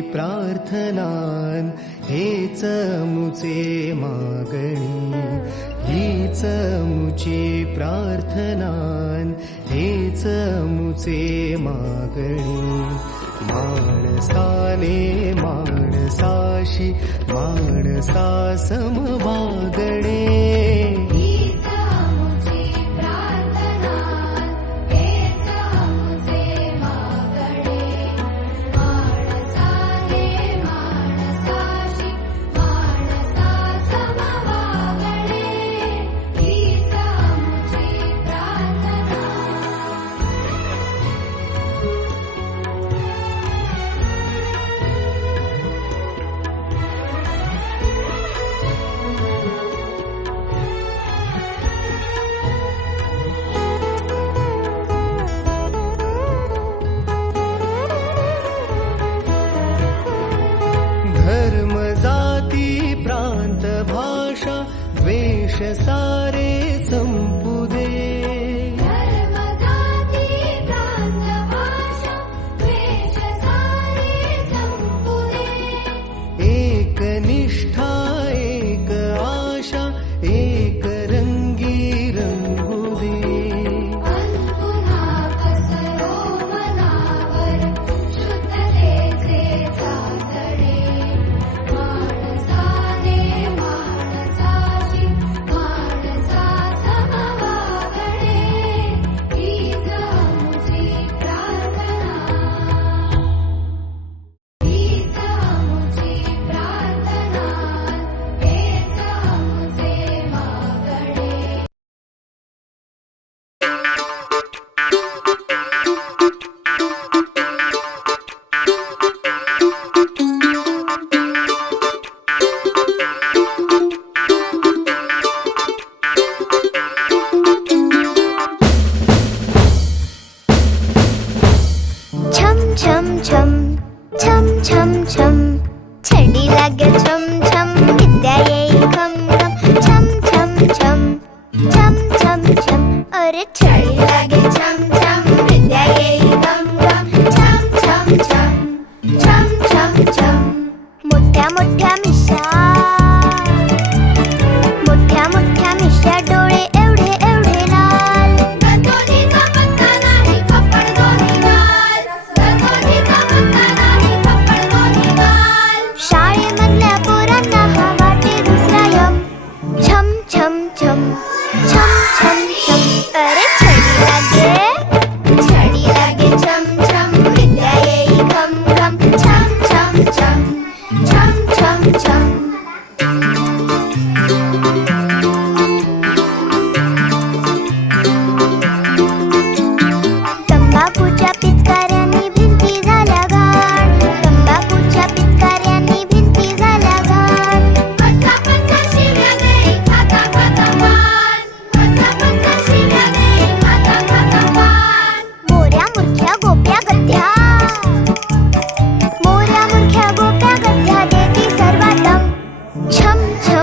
प्रार्थनान हेच मुचे मागणी. हीच मुची प्रार्थनान हेच मुचे मागणी. माणसाने माणसाशी माणसा समवागणे सारे छम छम छडी लागे छम छम विद्या येई खम खम छम छम छम छम छम छम अरे छडी लागे छम छम विद्या येई खम खम छम छम छम छम छम छम मोठ्या मोठ्या मिशा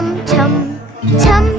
chum chum chum.